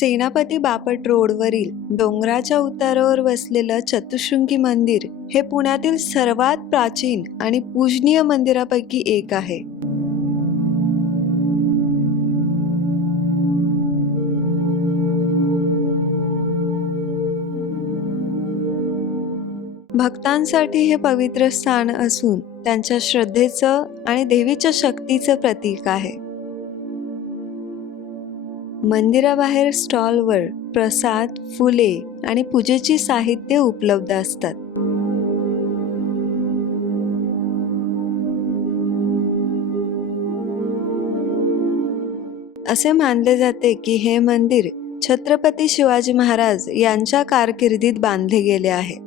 सेनापती बापट रोडवरील डोंगराच्या उतारावर वसलेलं चतुशृंगी मंदिर हे पुण्यातील सर्वात प्राचीन आणि पूजनीय मंदिरापैकी एक आहे. भक्तांसाठी हे पवित्र स्थान असून त्यांच्या श्रद्धेचं आणि देवीच्या शक्तीचं प्रतीक आहे. मंदिराबाहेर स्टॉलवर प्रसाद, फुले आणि पूजेची साहित्य उपलब्ध असतात. असे मानले जाते की हे मंदिर छत्रपती शिवाजी महाराज यांच्या कारकिर्दीत बांधले गेले आहे.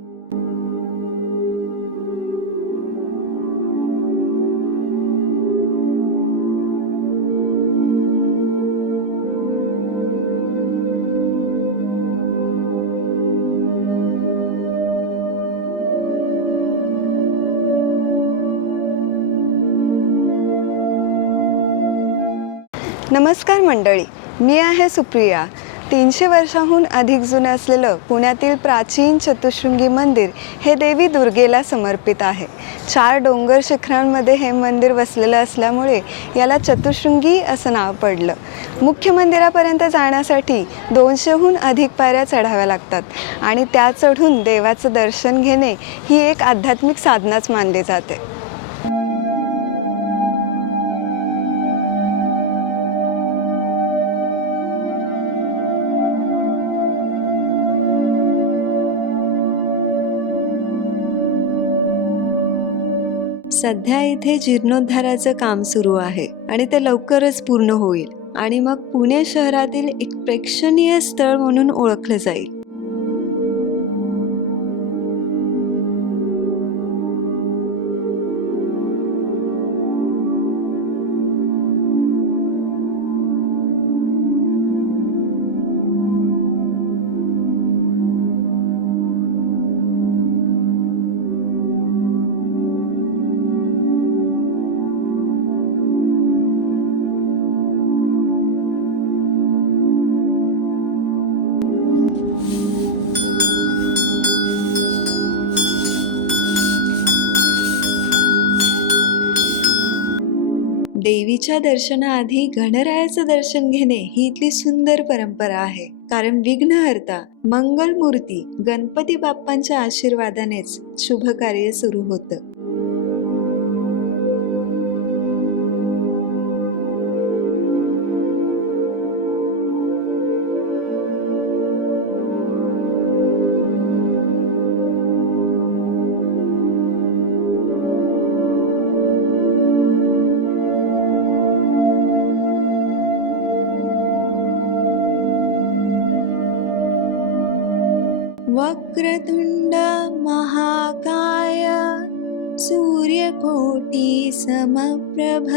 नमस्कार मंडळी, मी आहे सुप्रिया. 300 वर्षांहून अधिक जुनं असलेलं पुण्यातील प्राचीन चतुशृंगी मंदिर हे देवी दुर्गेला समर्पित आहे. 4 डोंगर शिखरांमध्ये हे मंदिर वसलेलं असल्यामुळे याला चतुशृंगी असं नाव पडलं. मुख्य मंदिरापर्यंत जाण्यासाठी 200हून अधिक पायऱ्या चढाव्या लागतात आणि त्या चढून देवाचं दर्शन घेणे ही एक आध्यात्मिक साधनाच मानली जाते. सध्या इथे जीर्णोद्धाराचं काम सुरू आहे आणि ते लवकरच पूर्ण होईल आणि मग पुणे शहरातील एक प्रेक्षणीय स्थळ म्हणून ओळखलं जाईल. देवीच्या दर्शनाआधी गणरायाचं दर्शन घेणे ही इथली सुंदर परंपरा आहे. कारण विघ्नहर्ता मंगलमूर्ती गणपती बाप्पांच्या आशीर्वादानेच शुभ कार्य सुरू होतं. वक्रतुंड महाकाय सूर्यकोटि समप्रभ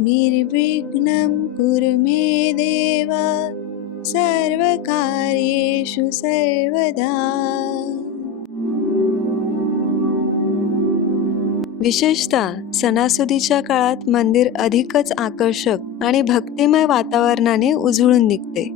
निर्विघ्नं कुरु मे देव सर्वकार्येषु सर्वदा. विशेषतः सणासुदीच्या काळात मंदिर अधिकच आकर्षक आणि भक्तिमय वातावरणाने उजळून निघते.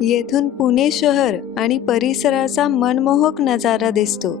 येथून पुणे शहर आणि परिसराचा मनमोहक नजारा दिसतो.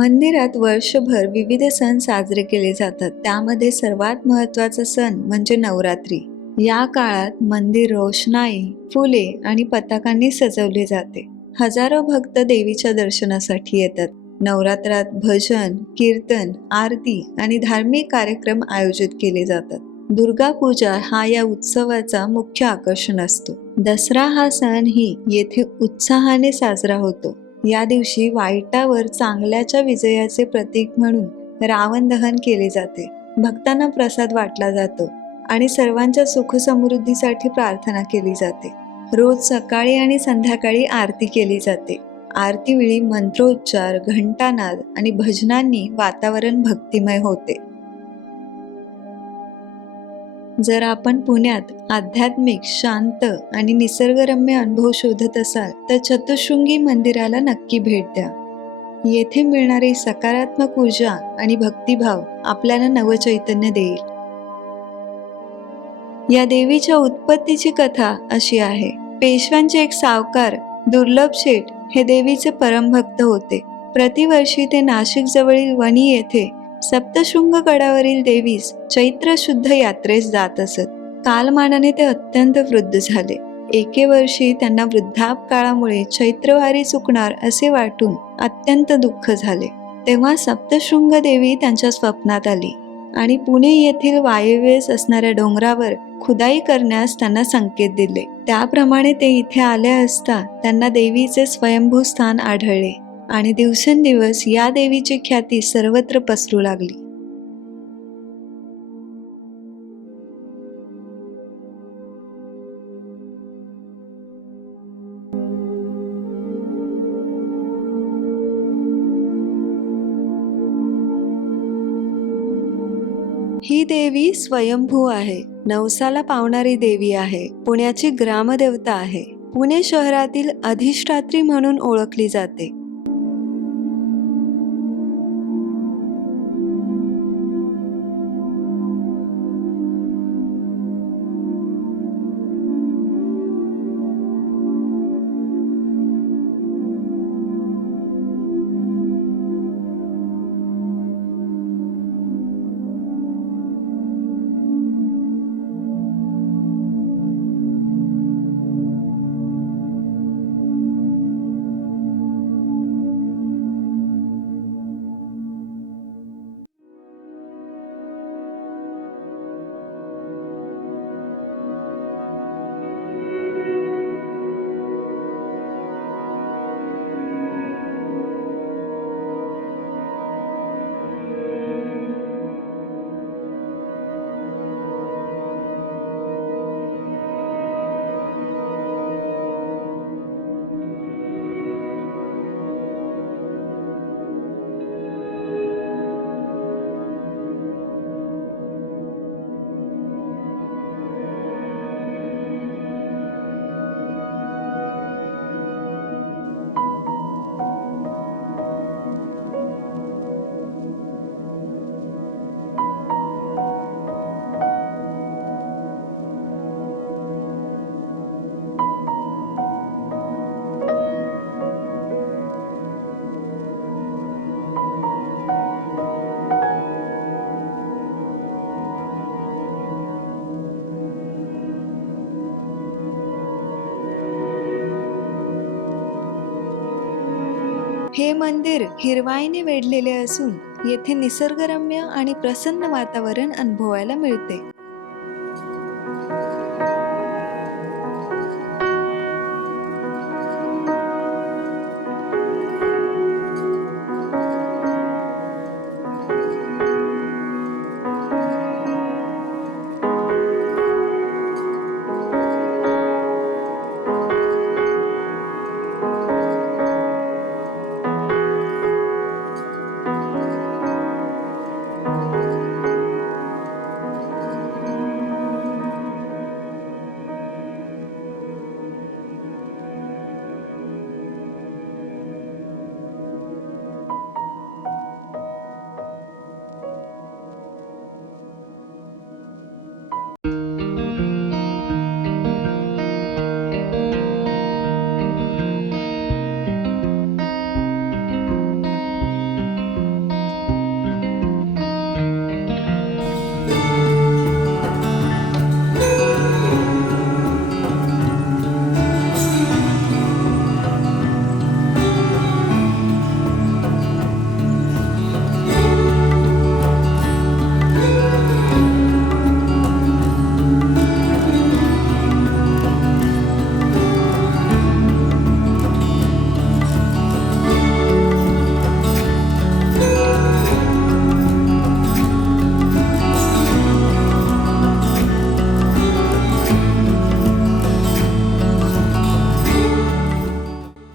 मंदिरात वर्षभर विविध सण साजरे केले जातात. त्यामध्ये सर्वात महत्त्वाचा सण म्हणजे नवरात्री. या काळात मंदिर रोषणाई, फुले आणि पताकांनी सजवले जाते. हजारो भक्त देवीच्या दर्शनासाठी येतात. नवरात्रात भजन, कीर्तन, आरती आणि धार्मिक कार्यक्रम आयोजित केले जातात. दुर्गा पूजा हा या उत्सवाचा मुख्य आकर्षण असतो. दसरा हा सणही येथे उत्साहाने साजरा होतो. या दिवशी वाईटावर चांगल्याच्या विजयाचे प्रतीक म्हणून रावण दहन केले जाते. भक्तांना प्रसाद वाटला जातो आणि सर्वांच्या सुख समृद्धीसाठी प्रार्थना केली जाते. रोज सकाळी आणि संध्याकाळी आरती केली जाते. आरतीवेळी मंत्रोच्चार, घंटानाद आणि भजनांनी वातावरण भक्तिमय होते. जर आपण पुण्यात आध्यात्मिक, शांत आणि निसर्गरम्य अनुभव शोधत असाल तर चतुःशृंगी मंदिराला नक्की भेट द्या. येथे मिळणारी सकारात्मक ऊर्जा आणि भक्तिभाव आपल्याला नवचैतन्य देईल. या देवीच्या उत्पत्तीची कथा अशी आहे. पेशव्यांचे एक सावकार दुर्लभ शेठ हे देवीचे परमभक्त होते. प्रतिवर्षी ते नाशिक जवळील वणी येथे सप्तशृंग गडावरील देवीस चैत्र शुद्ध यात्रेस जात असत. कालमानाने ते अत्यंत वृद्ध झाले. एके वर्षी त्यांना वृद्धापकाळामुळे चैत्रवारी चुकणार असे वाटून अत्यंत दुःख झाले. तेव्हा सप्तशृंग देवी त्यांच्या स्वप्नात आली आणि पुणे येथील वायव्येस असणाऱ्या डोंगरावर खुदाई करण्यास त्यांना संकेत दिले. त्याप्रमाणे ते इथे आले असता त्यांना देवीचे स्वयंभू स्थान आढळले आणि दिवसेंदिवस या देवीची ख्याती सर्वत्र पसरू लागली. ही देवी स्वयंभू आहे. नवसाला पावणारी देवी आहे. पुण्याची ग्रामदेवता आहे. पुणे शहरातील अधिष्ठात्री म्हणून ओळखली जाते. हे मंदिर हिरवाईने वेढलेले असून येथे निसर्गरम्य आणि प्रसन्न वातावरण अनुभवायला मिळते.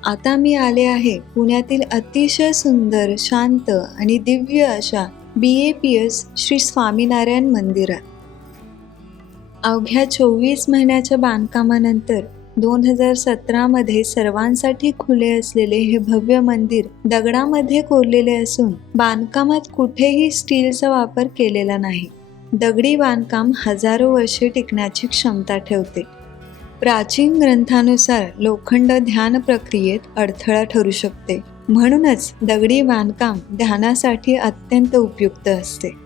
आता मी आले आहे पुण्यातील अतिशय सुंदर, शांत आणि दिव्य अशा BAPS श्री स्वामीनारायण मंदिरात. अवघ्या 24 महिन्याच्या बांधकामानंतर 2017 सर्वांसाठी खुले असलेले हे भव्य मंदिर दगडामध्ये कोरलेले असून बांधकामात कुठेही स्टीलचा वापर केलेला नाही. दगडी बांधकाम हजारो वर्षे टिकण्याची क्षमता ठेवते. प्राचीन ग्रंथानुसार लोखंड ध्यान प्रक्रियेत अडथळा ठरू शकते, म्हणूनच दगडी बांधकाम ध्यानासाठी अत्यंत उपयुक्त असते.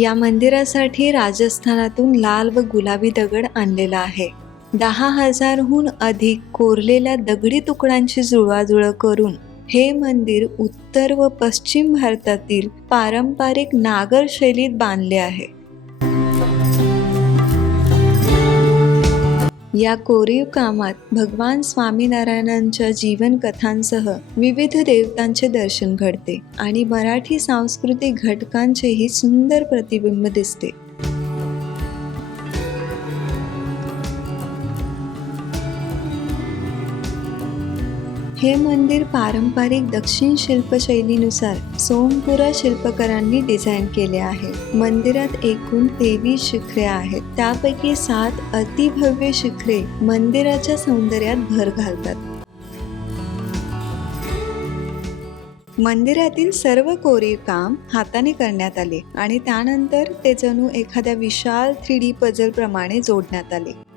या मंदिरासाठी राजस्थानातून लाल व गुलाबी दगड आणलेला आहे. 10,000हून अधिक कोरलेल्या दगडी तुकड्यांची जुळवाजुळव करून हे मंदिर उत्तर व पश्चिम भारतातील पारंपरिक नागर शैलीत बांधले आहे. या कोरीव कामात भगवान स्वामीनारायणांच्या जीवन कथांसह विविध देवतांचे दर्शन घडते आणि मराठी सांस्कृतिक घटकांचेही सुंदर प्रतिबिंब दिसते. हे मंदिर पारंपरिक दक्षिण शिल्पशैलीनुसार सोमपुरा शिल्पकारांनी डिझाईन केले आहे. मंदिरात एकूण 23 शिखरे आहेत. त्यापैकी 7 अतिभव्य शिखरे मंदिराच्या सौंदर्यात भर घालतात. मंदिरातील सर्व कोरीव काम हाताने करण्यात आले आणि त्यानंतर ते जणू एखाद्या विशाल 3D पझल प्रमाणे जोडण्यात आले.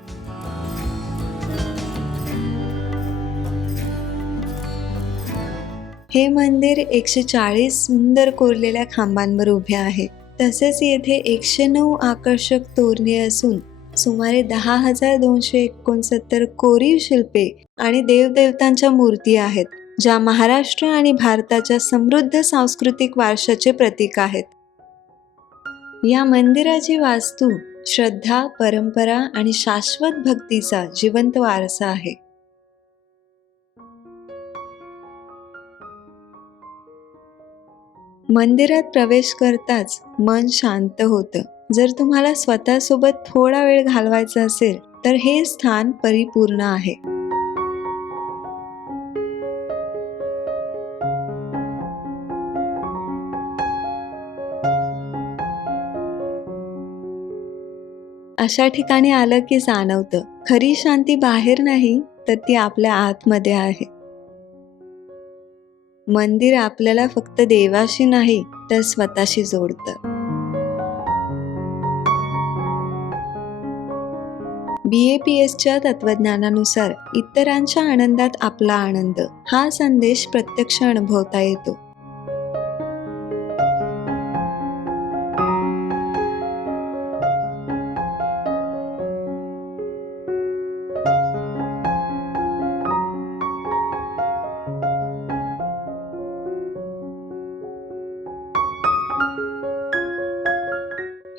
हे मंदिर 140 सुंदर कोरलेल्या खांबांवर उभे आहे. तसेच येथे 109 आकर्षक तोरणे असून सुमारे 10,269 कोरीव शिल्पे आणि देवदेवतांच्या मूर्ती आहेत, ज्या महाराष्ट्र आणि भारताच्या समृद्ध सांस्कृतिक वारशाचे प्रतीक आहेत. या मंदिराची वास्तू श्रद्धा, परंपरा आणि शाश्वत भक्तीचा जिवंत वारसा आहे. मंदिरात प्रवेश करताच मन शांत होतं. जर तुम्हाला स्वतःसोबत थोडा वेळ घालवायचा असेल तर हे स्थान परिपूर्ण आहे. अशा ठिकाणी आलं की जाणवतं, खरी शांती बाहेर नाही तर ती आपल्या आतमध्ये आहे. मंदिर आपल्याला फक्त देवाशी नाही तर स्वतःशी जोडतं. BAPSच्या तत्वज्ञानानुसार इतरांच्या आनंदात आपला आनंद हा संदेश प्रत्यक्ष अनुभवता येतो.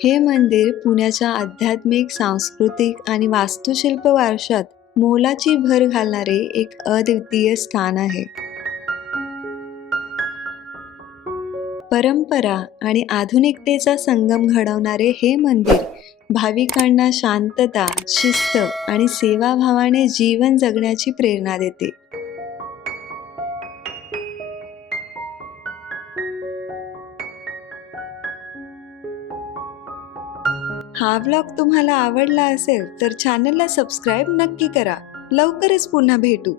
हे मंदिर पुण्याच्या आध्यात्मिक, सांस्कृतिक आणि वास्तुशिल्प वारशात मोलाची भर घालणारे एक अद्वितीय स्थान आहे. परंपरा आणि आधुनिकतेचा संगम घडवणारे हे मंदिर भाविकांना शांतता, शिस्त आणि सेवाभावाने जीवन जगण्याची प्रेरणा देते. हा व्लॉग तुम्हाला आवडला असेल तर चॅनलला सबस्क्राईब नक्की करा. लवकरच पुन्हा भेटू.